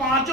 5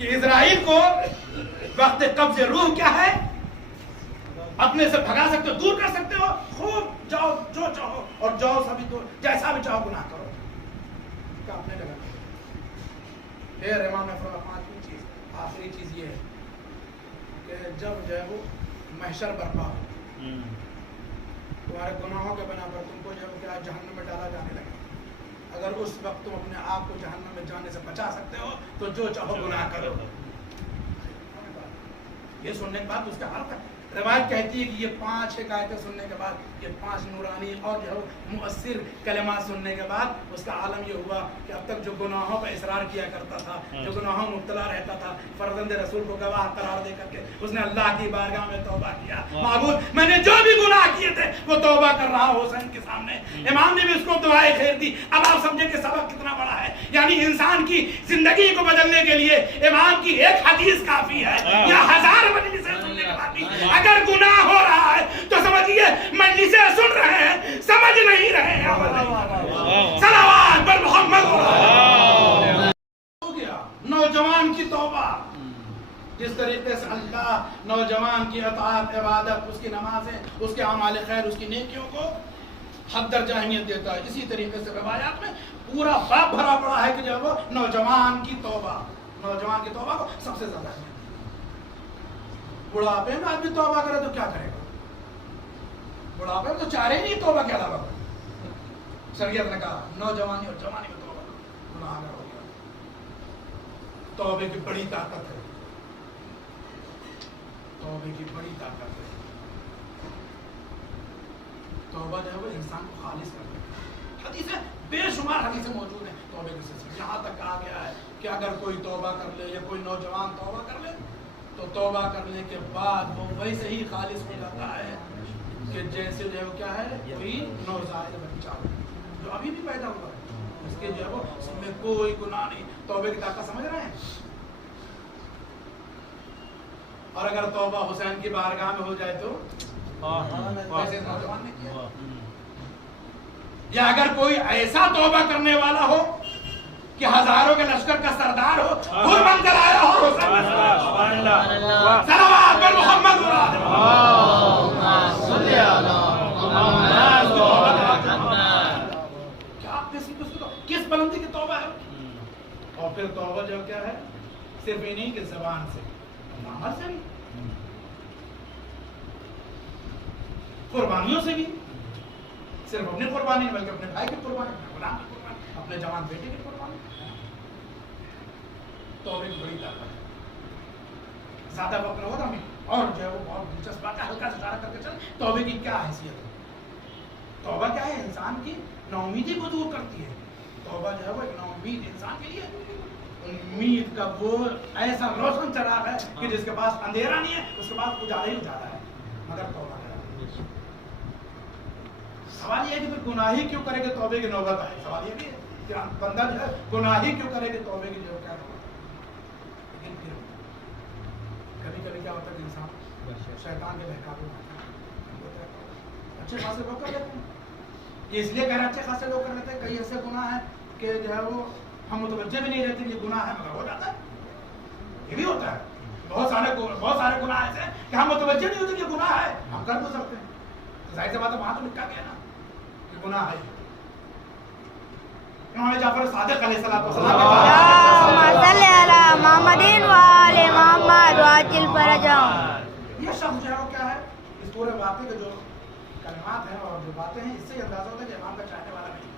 کہ اسرائیل کو وقت قبض روح کیا ہے؟ اپنے سے بھگا سکتے ہو، دور کر سکتے ہو، خوب جاؤ جو چاہو اور جاؤ سبھی دور، جیسا بھی چاہو گناہ کرو، کیا اپنے لگا۔ پھر امام نے فرمایا پانچویں چیز، آخری چیز یہ ہے کہ جب جو ہے وہ محشر برپا ہو، تمہارے گناہوں کے بنا پر تم کو جو ہے کیا جہنم میں ڈالا جانے لگے، اگر اس وقت تم اپنے آپ کو جہنم میں جانے سے بچا سکتے ہو تو جو چاہو گناہ کرو۔ یہ سننے کے بعد اس کا حل ہے۔ روایت کہتی ہے کہ یہ 5 حکایتیں سننے کے بعد، یہ 5 نورانی اور جو ہے مؤثر کلمات سننے کے بعد اس کا عالم یہ ہوا کہ اب تک جو گناہوں پر اصرار کیا کرتا تھا، جو گناہوں میں مبتلا رہتا تھا، فرزند رسول کو گواہ قرار دے کر کے اس نے اللہ کی بارگاہ میں توبہ کیا، معبود میں نے جو بھی گناہ کیے تھے وہ توبہ کر رہا ہوں حسین کے سامنے۔ امام نے بھی اس کو دعائیں خیر دی۔ اب آپ سمجھے کہ سبق کتنا بڑا ہے، یعنی انسان کی زندگی کو بدلنے کے لیے امام کی ایک حدیث کافی ہے یا 1000 مجلسیں سننے کے بعد بھی اگر گناہ ہو رہا ہے تو سمجھیے مجلسیں سن رہے ہیں، سمجھ نہیں رہے ہیں۔ صلوات پر محمد ہو گیا نوجوان کی توبہ، جس طریقے سے اللہ نوجوان کی اطاعت، عبادت، اس کی نمازیں، اس کے اعمال خیر، اس کی نیکیوں کو حد درجہ اہمیت دیتا ہے، اسی طریقے سے روایات میں پورا باب بھرا پڑا ہے کہ جب وہ نوجوان کی توبہ کو سب سے زیادہ اہمیت۔ بڑھاپے میں آدمی توبہ کرے تو کیا کرے گا؟ بڑھاپے میں تو چارے ہی نہیں توبہ کے علاوہ۔ شریعت نے کہا نوجوانی اور جوانی میں توبہ گناہگار ہو گیا۔ توبے کی بڑی طاقت ہے، توبے کی بڑی طاقت ہے۔ توبہ جو ہے وہ انسان کو خالص کر دیتا ہے۔ حدیثیں بے شمار حدیثیں موجود ہیں توبے کے سلسلے میں، یہاں تک کہا گیا ہے کہ اگر کوئی توبہ کر لے یا کوئی نوجوان توبہ کر لے تو توبہ کرنے کے بعد وہ ویسے ہی خالص ہو جاتا ہے کہ جیسے جو ہے وہ کیا ہے کوئی نوزائیدہ بچہ جو ابھی بھی پیدا ہوا ہے، اس کے جو ہے وہ اس میں کوئی گناہ نہیں۔ توبے کی طاقت سمجھ رہے ہیں؟ اور اگر توبہ حسین کی بارگاہ میں ہو جائے تو ویسے نوجوان نے کیا، یا اگر کوئی ایسا توبہ کرنے والا ہو کہ ہزاروں کے لشکر کا سردار ہو، خود بن کر آیا ہو، صلوات پر محمد کس بلندی کی توبہ ہے۔ اور پھر توبہ جو کیا ہے صرف یہ نہیں کہ زبان سے، عمل سے بھی، قربانیوں سے بھی، صرف اپنی قربانی نہیں بلکہ اپنے بھائی کی قربانی، اپنے غلام کی قربانی، اپنے جوان بیٹے کی قربانی۔ توبے کی بڑی طاقت ہے۔ زیادہ وقت نہ ہوگا ہمیں اور جو ہے وہ بہت دلچسپ بات ہے، ہلکا سے اشارہ کر کے چل۔ توبے کی کیا حیثیت ہے؟ توبہ کیا ہے؟ انسان کی ناامیدی کو دور کرتی ہے۔ توبہ جو ہے وہ ایک ناامید انسان کے لیے امید کا وہ ایسا روشن چراغ ہے کہ جس کے پاس اندھیرا نہیں ہے، اس کے پاس اجالا ہی اجالا ہے، مگر توبہ کرے۔ سوال یہ ہے کہ پھر گناہ ہی کیوں کرے کہ توبے کی نوبت آئے؟ سوال یہ بھی ہے کہ بندہ جو ہے گناہ ہی کیوں کرے کہ توبے کی جو کیا نوبت آئے؟ لیکن پھر کبھی کبھی کیا ہوتا ہے کہ انسان شیطان کے بہکاوے میں اچھے خاصے لوگ کر لیتے ہیں۔ یہ اس لیے کہہ رہے اچھے خاصے لوگ کر لیتے ہیں، کئی ایسے گناہ ہیں کہ جو ہے وہ ہم متوجہ بھی نہیں رہتے کہ یہ گناہ ہے مگر ہو جاتا ہے۔ یہ بھی ہوتا ہے، بہت سارے گناہ ایسے ہیں کہ ہم متوجہ نہیں ہوتے کہ یہ گناہ ہے، ہم کر تو سکتے ہیں۔ ظاہر سی بات ہے وہاں تو لکھا گیا نا کہ گناہ ہے۔ امام جعفر صادق علیہ السلام یہ شخص جو ہے وہ کیا ہے، اس پورے واقعے کے جو کلمات ہیں اور جو باتیں ہیں اس سے اندازہ ہوتا ہے کہ امام کا چاہنے والا نہیں۔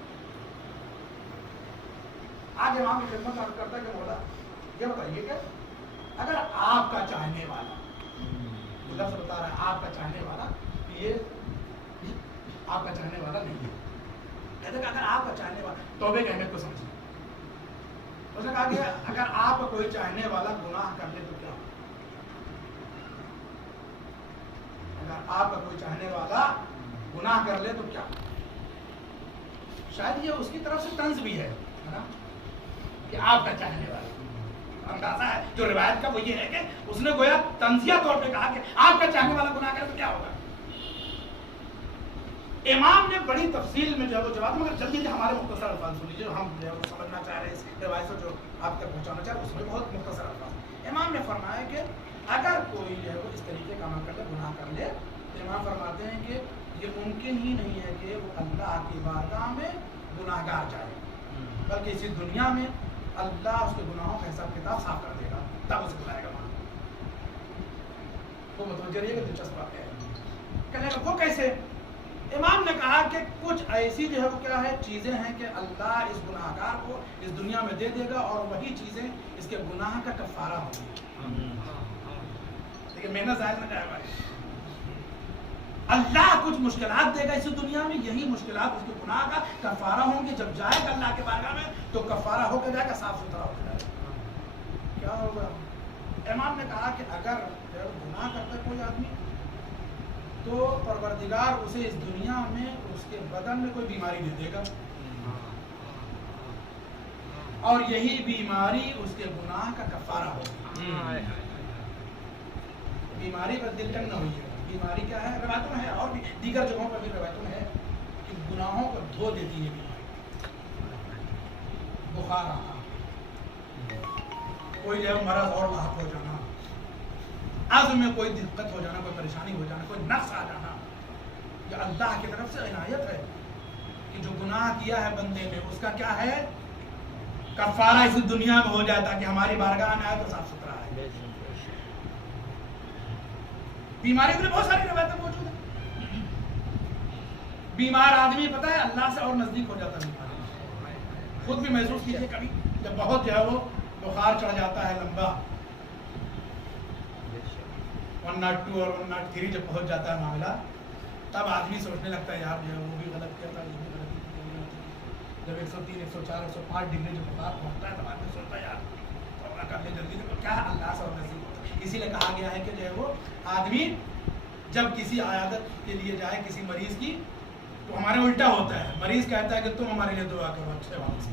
آج امام کی خدمت عرض کرتا ہے کہ مولا یہ بتائیے کہ اگر آپ کا چاہنے والا، لفظ بتا رہا ہے آپ کا چاہنے والا، یہ آپ کا چاہنے والا نہیں ہے، کہتے کہ اگر آپ کا چاہنے والا، توبے کی اہمیت کو سمجھیں۔ اس نے کہا کہ اگر آپ کا کوئی چاہنے والا گناہ کر لے تو کیا ہو؟ اگر آپ کا کوئی چاہنے والا گناہ کر لے تو کیا ہو؟ شاید یہ اس کی طرف سے طنز بھی ہے نا کہ آپ کا چاہنے والا، اندازہ ہے جو روایت کا وہ یہ ہے کہ اس نے گویا طنزیہ طور پہ کہا کہ آپ کا چاہنے والا گناہ کرے تو کیا ہوگا۔ امام نے بڑی تفصیل میں جو ہے وہ جواب، مگر جلدی ہمارے مختصر الفاظ سن لیجیے، ہم جو ہے وہ سمجھنا چاہ رہے ہیں اس روایت سے جو آپ تک پہنچانا چاہ رہے ہیں، اس میں بہت مختصر الفاظ۔ اگر کوئی جو ہے وہ اس طریقے کا عمل کر لے، گناہ کر لے، تو امام فرماتے ہیں کہ یہ ممکن ہی نہیں ہے کہ وہ اللہ کی بارگاہ میں گناہ گار جائے، بلکہ اسی دنیا میں اللہ اس کے گناہوں کا حساب کتاب صاف کر دے گا، تب اسے بلائے گا وہاں۔ وہ متوجہ رہیے گا، دلچسپ بات ہے۔ کہنے کا وہ کیسے؟ امام نے کہا کہ کچھ ایسی جو ہے وہ کیا ہے چیزیں ہیں کہ اللہ اس گناہ گار کو اس دنیا میں دے دے گا، اور وہی چیزیں اس کے گناہ کا کفارہ ہوگی۔ لیکن محنت ظاہر نہ جائے بھائی، اللہ کچھ مشکلات دے گا اسی دنیا میں، یہی مشکلات اس کے گناہ کا کفارہ ہوں گی۔ جب جائے گا اللہ کے بارگاہ میں تو کفارہ ہو کے جائے گا، صاف ستھرا ہو کے جائے گا۔ کیا ہوگا؟ امام نے کہا کہ اگر گناہ کرتا ہے کوئی آدمی تو پروردگار اسے اس دنیا میں اس کے بدن میں کوئی بیماری دے دے گا، اور یہی بیماری اس کے گناہ کا کفارہ ہوگی۔ بیماری پر دل تنگ نہ ہوئیے، بیماری کیا ہے؟ روایتوں میں ہے، اور بھی دیگر جگہوں پر بھی روایتوں میں ہے کہ گناہوں کو دھو دیتی ہے بیماری۔ بخار آنا، کوئی جو مرض اور لاحق ہو جانا، عزم میں کوئی دقت ہو جانا، کوئی پریشانی ہو جانا، کوئی نقص آ جانا، یہ اللہ کی طرف سے عنایت ہے کہ جو گناہ کیا ہے بندے نے اس کا کیا ہے کفارہ اس دنیا میں ہو جاتا کہ ہماری بارگاہ میں آئے تو صاف ستھرا ہے۔ بیماری میں بہت ساری روایتیں موجود ہیں۔ بیمار آدمی پتہ ہے اللہ سے اور نزدیک ہو جاتا ہے۔ خود بھی محسوس کیجیے کبھی جب بہت جو ہے وہ بخار چڑھ جاتا ہے لمبا، 102 اور 103 جب پہنچ جاتا ہے معاملہ، تب آدمی سوچنے لگتا ہے یار جو ہے وہ بھی غلط کیا تھا، یہ بھی غلط کیا۔ جب 103 104 105 ڈگری جو بخار پہنچتا ہے تب آدمی سوچتا ہے یار توبہ کر لے جلدی سے، کیا ہے اللہ سے اور نزدیک ہوتا ہے۔ اسی لیے کہا گیا ہے کہ جو ہے وہ آدمی جب کسی عیادت کے لیے جائے کسی مریض کی تو ہمارے الٹا ہوتا ہے، مریض کہتا ہے کہ تم ہمارے لیے دعا کرو اچھے والے سے،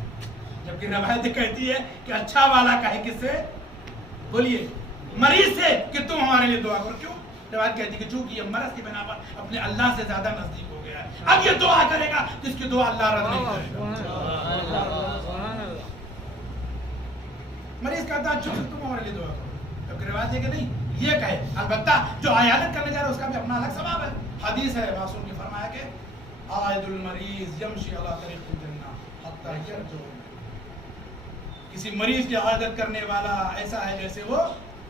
جبکہ روایت کہتی ہے کہ اچھا والا کہے کس سے؟ بولیے مریض سے کہ تم ہمارے لیے دعا کرو۔ کیوں؟ روایت کہتی ہے کہ چونکہ یہ مرض کی بنا پر اپنے اللہ سے زیادہ نزدیک ہو گیا ہے، اب یہ دعا کرے گا تو اس کی دعا اللہ رد نہیں کرے گا۔ مریض کہتا ہے چونکہ تم ہمارے لیے دعا کرو، جبکہ روایت ہے کہ نہیں یہ کہے۔ البتہ جو عیادت کرنے جا رہا ہے اس کا بھی اپنا الگ ثواب ہے۔ حدیث ہے معصوم نے فرمایا کہ عائد المریض یمشی علی طریق الجنہ حتی یرجو، کسی مریض کی عیادت کرنے والا ایسا ہے جیسے وہ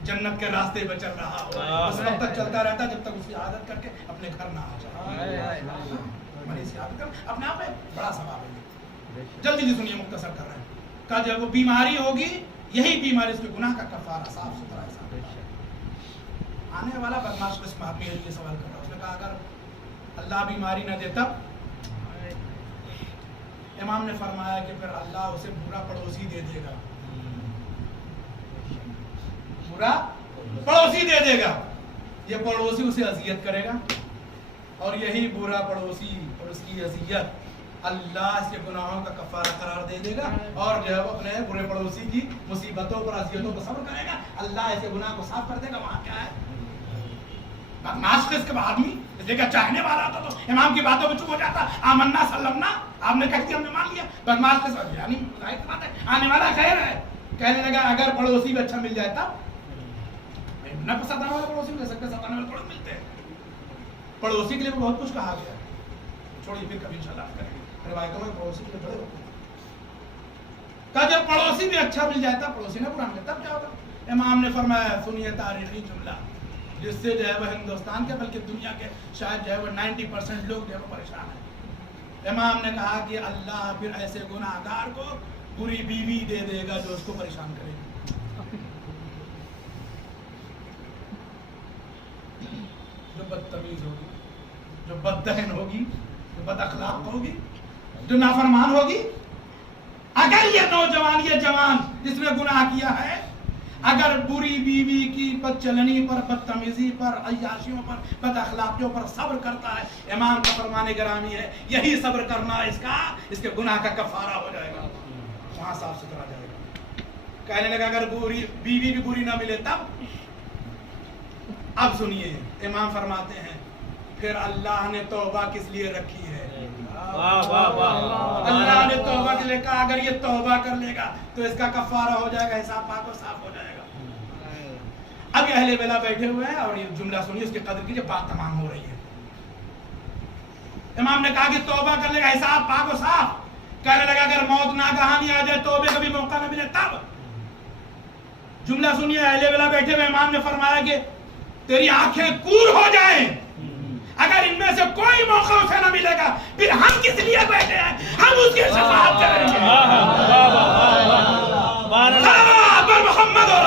جنت کے راستے پہ چل رہا ہو، اس وقت تک چلتا رہتا جب تک اس کی عادت کر کے اپنے گھر نہ آ جائے۔ مریض کی عادت کر اپنے آپ میں بڑا ثواب ہے۔ جلدی جلدی سنیے، مختصر کر رہے ہیں کہ جب وہ بیماری ہوگی یہی بیماری اس کے گناہ کا کفارہ صاف ستھرا ہے۔ آنے والا بدماش قسم آدمی یہ سوال کر رہا ہے، اس نے کہا اگر اللہ بیماری نہ دے تب؟ امام نے فرمایا کہ پھر اللہ اسے برا پڑوسی دے دے گا، برا پڑوسی دے دے گا، یہ پڑوسی اسے اذیت کرے گا، اور یہی برا پڑوسی اور اس کی اذیت اللہ اس کے گناہوں کا کفارہ قرار دے دے گا، اور جو ہے وہ اپنے برے پڑوسی کی مصیبتوں پر اذیتوں کو صبر کرے گا، اللہ ایسے گناہ کو صاف کر دے گا۔ وہاں کیا ہے بدماش قسم کا آدمی دیکھا چاہنے والا تھا تو امام کی باتوں میں چپ ہو جاتا، آمنا سلمنا آپ نے کہہ دیا ہم نے مان لیا، بدماش قسم یعنی ظاہر بات ہے آنے والا خیر ہے، کہنے لگا اگر پڑوسی بھی اچھا مل جائے تب نہ ستانے والا پڑوسی مل سکتے، ستانے والے تھوڑے ملتے ہیں۔ پڑوسی کے لیے بہت کچھ کہا گیا ہے، چھوڑیے پھر کبھی انشاءاللہ آپ کریں گے روایتوں میں پڑوسی کے لیے بڑے ہوتے ہیں۔ کہ جب پڑوسی بھی اچھا مل جائے تب پڑوسی نہ برا ملے تب کیا ہوگا؟ امام نے فرمایا سنیے تاریخی جملہ جس سے جو ہے وہ ہندوستان کے بلکہ دنیا کے شاید جو ہے وہ 90% لوگ جو ہے وہ پریشان ہیں۔ امام نے کہا کہ اللہ پھر ایسے گناہ گار کو بری بیوی دے دے گا جو اس کو پریشان کرے گی، جو بدتمیز ہوگی، جو بددہن ہوگی، جو بد اخلاق ہوگی، جو نافرمان ہوگی۔ اگر یہ نوجوان یہ جوان جس نے گناہ کیا ہے اگر بری بیوی کی بد چلنی پر، بدتمیزی پر، عیاشیوں پر، بد اخلاقیوں پر صبر کرتا ہے، امام کا فرمان گرامی ہے یہی صبر کرنا اس کے گناہ کا کفارہ ہو جائے گا، وہاں صاف ستھرا جائے گا۔ کہنے لگا اگر بری بیوی بھی بری نہ ملے تب؟ اب سنیے امام فرماتے ہیں پھر اللہ نے توبہ کس لیے رکھی ہے؟ اللہ نے توبہ کے لیے کہا اگر یہ توبہ کر لے گا تو اس کا کفارہ ہو جائے گا، حساب پاک و صاف ہو جائے گا۔ اب یہ اہل بیلا بیٹھے ہوئے ہیں اور یہ جملہ سنیے، اس کی قدر کیجیے، بات تمام ہو رہی ہے. امام نے کہا کہ توبہ کر لے گا، حساب پاک و صاف. کہنے لگا اگر موت ناگہانی آ جائے، توبے کا بھی موقع نہ ملے تب. جملہ سنیے، اہل بیلا بیٹھے ہوئے، امام نے فرمایا کہ تیری آنکھیں کور ہو جائیں، اگر ان میں سے کوئی موقع اسے نہ ملے گا، پھر ہم کس لیے بیٹھے ہیں؟ ہم اس کی شفاعت کریں گے. محمد اور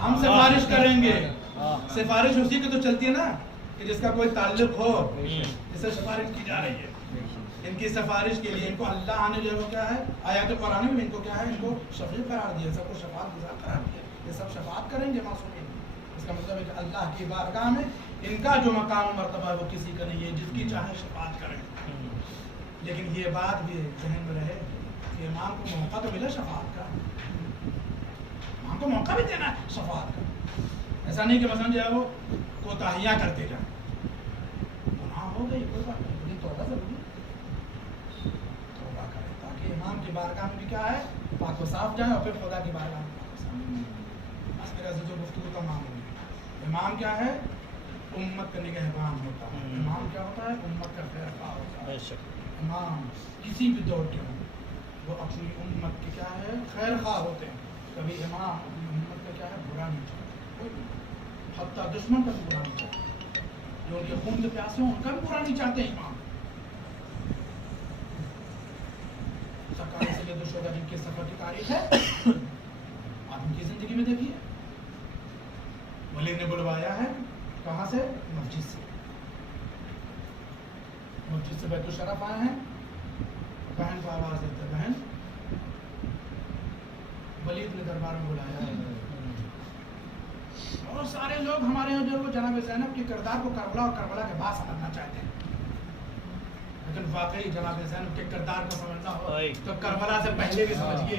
ہم سفارش کریں گے. سفارش اسی کی تو چلتی ہے نا کہ جس کا کوئی تعلق ہو، جسے سفارش کی جا رہی ہے. ان کی سفارش کے لیے ان کو اللہ نے جو کیا ہے، آیات قرآن میں ان کو کیا ہے، ان کو شفیع قرار دیا، سب کو شفاعت گزار قرار دیا. یہ سب شفاعت کریں گے معصومین. اس کا مطلب ہے کہ اللہ کی بارگاہ میں ان کا جو مقام و مرتبہ ہے وہ کسی کا نہیں ہے، جس کی چاہے شفاعت کریں. لیکن یہ بات بھی ذہن میں رہے کہ امام کو موقع تو ملا شفاعت کا، امام کو موقع بھی دینا ہے شفاعت کا. ایسا نہیں کہ مثلا جو ہے وہ کوتاہیاں کرتے جائیں. گناہ ہو گئی کوئی بات نہیں، توبہ ضروری، توبہ کریں تاکہ امام کی بارگاہ میں بھی کیا ہے، پاک و صاف جائیں، اور پھر خدا کی بارگاہ میں پاک و صاف. بس میرا جو گفتگو تمام ہوگی. امام کیا ہے؟ امت کا نگہبان ہوتا ہے. امام کیا ہوتا ہے؟ امت کا خیر خواہ ہوتا ہے. امام کسی بھی دور کے ہوں، وہ اپنی امت کے کیا ہے، خیر خواہ ہوتے ہیں. کبھی امام اپنی امت کا کیا ہے، برا نہیں چاہتے. حتیٰ دشمن کا بھی برا نہیں چاہتے، جو ان کے خون کے پیاسے ہوں ان کا بھی برا نہیں چاہتے. امام سرکار سے دو شعبہ جن کے سفر کی تاریخ ہے، آپ ان کی زندگی میں دیکھیے. ولید نے بلوایا ہے کہاں سے؟ مسجد سے. مسجد سے بیت الشرف آئے ہیں. بہن کو آواز دیتے، بہن ولید نے دربار میں بلایا ہے. بہت سارے لوگ ہمارے یہاں جو وہ جناب زینب کے کردار کو کربلا اور کربلا کے بعد سمجھنا چاہتے ہیں، لیکن واقعی جناب زینب کے کردار کو سمجھنا ہو تو کربلا سے پہلے بھی سمجھیے.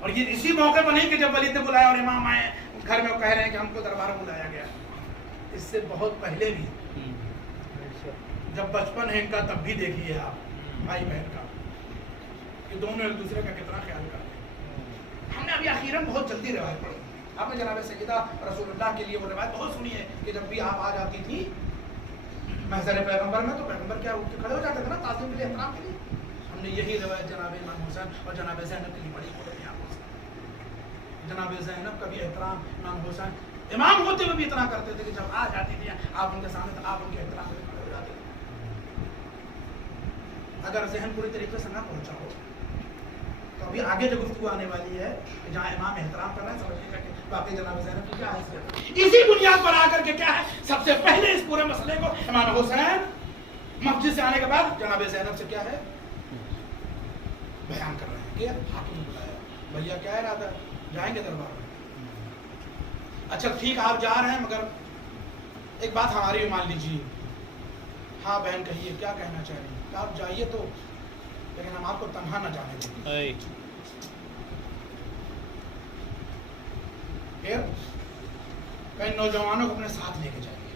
اور یہ اسی موقع پر نہیں کہ جب ولید نے بلایا اور امام آئے گھر میں، وہ کہہ رہے ہیں کہ ہم کو دربار میں بلایا گیا. اس سے بہت پہلے بھی جب بچپن ہے ان کا، تب بھی دیکھیے آپ بھائی بہن کا کہ دونوں ایک دوسرے کا کتنا خیال کرتے ہیں. ہم نے ابھی اخیراً بہت جلدی روایت پڑھی. آپ نے جناب سیدہ رسول اللہ کے لیے وہ روایت بہت سنی ہے کہ جب بھی آپ آ جاتی تھی محضر پیغمبر میں، تو پیغمبر کیا اٹھ کے کھڑے ہو جاتے تھے نا تعظیم کے لیے، احترام کے لیے. ہم نے یہی روایت جناب امام حسین اور جناب زینب کے لیے پڑھی. جناب زینب کا بھی احترام امام حسین امام ہوتے ہوئے بھی اتنا کرتے تھے کہ جب آ جاتی تھی آپ ان کے سامنے تو آپ ان کے احترام کے لیے کھڑے ہو جاتے تھے. اگر ذہن پوری طریقے سے نہ پہنچا ہو تو ابھی آگے جو گفتگو آنے والی ہے کہ جہاں امام احترام کر رہے ہیں، سمجھیے گا کہ باقی جناب زینب کی کیا حیثیت ہے. اسی بنیاد پر آ کر کے کیا ہے، سب سے پہلے اس پورے مسئلے کو امام حسین مسجد سے آنے کے بعد جناب زینب سے کیا ہے بیان کر رہے ہیں کہ حاکم نے بلایا، بھیا کیا ارادہ، جائیں گے دربار میں؟ اچھا ٹھیک آپ جا رہے ہیں، مگر ایک بات ہماری بھی مان لیجیے. ہاں بہن کہیے، کیا کہنا چاہ رہی ہیں؟ آپ جائیے تو، لیکن ہم آپ کو تنہا نہ جانے دیں گے. پھر کئی نوجوانوں کو اپنے ساتھ لے کے جائیے.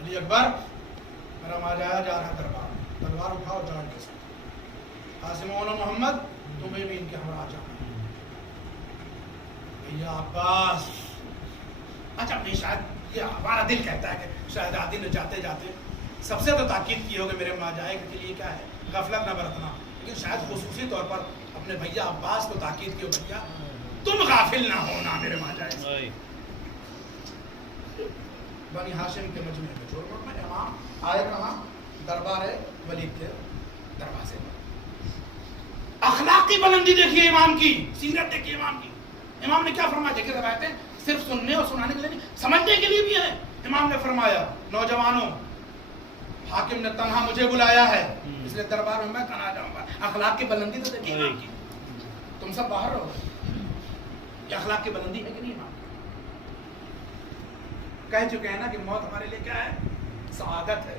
علی اکبر میرا ماجایا جا رہا دربار، تلوار اٹھاؤ جاؤ ان کے ساتھ. قاسم و محمد تمہیں بھی ان کے ہمراہ جانا ہے. بھیا عباس، اچھا نہیں، شاید یہ ہمارا دل کہتا ہے کہ شاید آدمی نے جاتے جاتے سب سے تو تاکید کی ہوگی میرے ماجائے کے لیے کیا ہے، غفلت نہ برتنا. لیکن شاید خصوصی طور پر اپنے بھیا عباس کو تاکید کی ہو، بھیا تم غافل نہ ہونا میرے ماجائے. بنی ہاشم کے مجمع میں چورمٹ میں امام آئے کہاں؟ دربار ولید کے دروازے پر. اخلاقی بلندی دیکھیے امام کی، سیرت دیکھیے امام کی. امام نے کیا فرمایا؟ دیکھیے روایتیں صرف سننے اور سنانے کے لیے نہیں، سمجھنے کے لیے بھی ہے. امام نے فرمایا نوجوانوں، حاکم نے تنہا مجھے بلایا ہے، اس لیے دربار میں تنہا جاؤں گا. اخلاق کی بلندی تو دیکھیے امام کی. تم سب باہر رہو، یہ اخلاق کی بلندی ہے کہ نہیں؟ امام کہہ چکے ہیں نا کہ موت ہمارے لیے کیا ہے؟ سعادت ہے.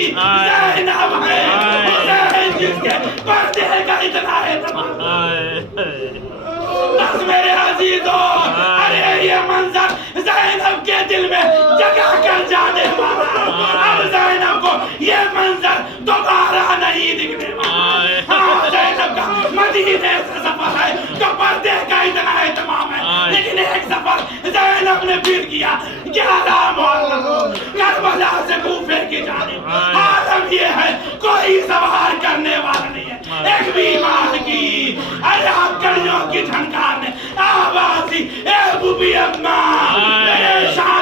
کی زینب ہے، حسین جس کے پردے کا اتنا اہتمام. بس میرے عزیزوں، ارے یہ منظر زینب کے دل میں جگہ کر جانے والا، اب زینب کو یہ منظر دوبارہ نہیں دکھنے والا. ہاں زینب کا مدینے سے سفر ہے تو پردے کا اتنا اہتمام ہے، لیکن ایک سفر زینب نے پھر کیا 11 محرم کربلا سے کوفے کی جانب. عالم یہ ہے کوئی سوار کرنے والا نہیں ہے. ایک بیمار کی ارے کڑیوں کی جھنکار نے آواز دی، اے بوبی اماں، اے شام